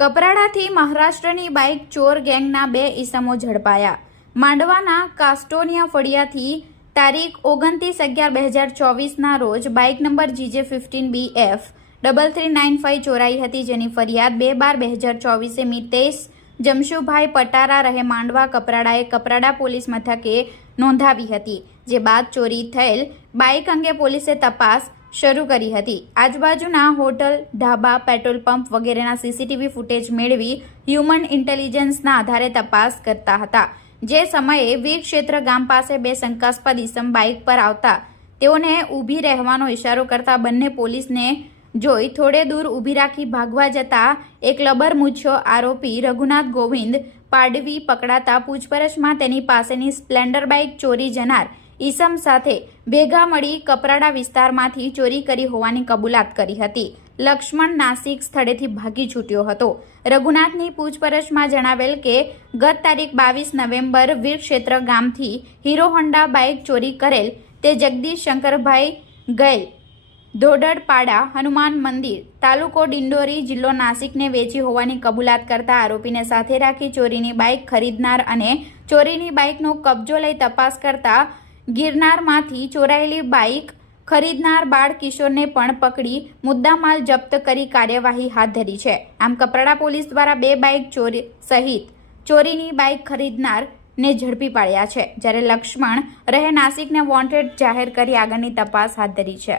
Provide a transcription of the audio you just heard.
કપરાડાથી મહારાષ્ટ્રની બાઇક ચોર ગેંગના બે ઈસમો ઝડપાયા. માંડવાના કાસ્ટોનિયા ફળિયાથી તારીખ ઓગણત્રીસ અગિયાર બે હજાર ચોવીસના રોજ bike number GJ fifteen B F double three nine five ચોરાઈ હતી જેની ફરિયાદ બે બાર બે હજાર ચોવીસે મિતેશ જમશુભાઈ પટારા રહે માંડવા કપરાડાએ કપરાડા પોલીસ મથકે નોંધાવી હતી, જે બાદ ચોરી થયેલ બાઇક અંગે પોલીસે તપાસ શરૂ કરી હતી. આજુબાજુના હોટલ ઢાબા પેટ્રોલ પંપ વગેરેના સીસીટીવી ફૂટેજ મેળવી હ્યુમન ઇન્ટેલિજન્સના આધારે તપાસ કરતા હતા. જે સમયે વીર ક્ષેત્ર ગામ પાસે બે શંકાસ્પદ ઇસમ બાઇક પર આવતા તેઓને ઊભી રહેવાનો ઇશારો કરતા બંને પોલીસને જોઈ થોડે દૂર ઊભી રાખી ભાગવા જતા એક લબર મૂછ્યો આરોપી રઘુનાથ ગોવિંદ પાડવી પકડાતા પૂછપરછમાં તેની પાસેની સ્પ્લેન્ડર બાઇક ચોરી જનાર ઈસમ સાથે ભેગા મળી કપરાડા વિસ્તારમાંથી ચોરી કરી હોવાની કબૂલાત કરી હતી. લક્ષ્મણ નાસિક સ્થળેથી ભાગી છૂટ્યો હતો. રઘુનાથની પૂછપરછમાં જણાવેલ કે, ગત તારીખ બાવીસ નવેમ્બર વીર ક્ષેત્ર ગામથી હીરો હોન્ડા બાઇક ચોરી કરેલ તે જગદીશ શંકરભાઈ ગયેલ. ધોડડપાડા હનુમાન મંદિર, તાલુકો ડિંડોરી જિલ્લો નાસિકને વેચી હોવાની કબૂલાત કરતા આરોપીને સાથે રાખી ચોરીની બાઇક ખરીદનાર અને ચોરીની બાઇકનો કબજો લઈ તપાસ કરતા ગિરનારમાંથી ચોરાયેલી બાઇક ખરીદનાર બાળ કિશોરને પણ પકડી મુદ્દામાલ જપ્ત કરી કાર્યવાહી હાથ ધરી છે. આમ કપરાડા પોલીસ દ્વારા બે બાઇક ચોરી સહિત ચોરીની બાઇક ખરીદનારને ઝડપી પાડ્યા છે, જ્યારે લક્ષ્મણ રહે નાસિકને વોન્ટેડ જાહેર કરી આગળની તપાસ હાથ ધરી છે.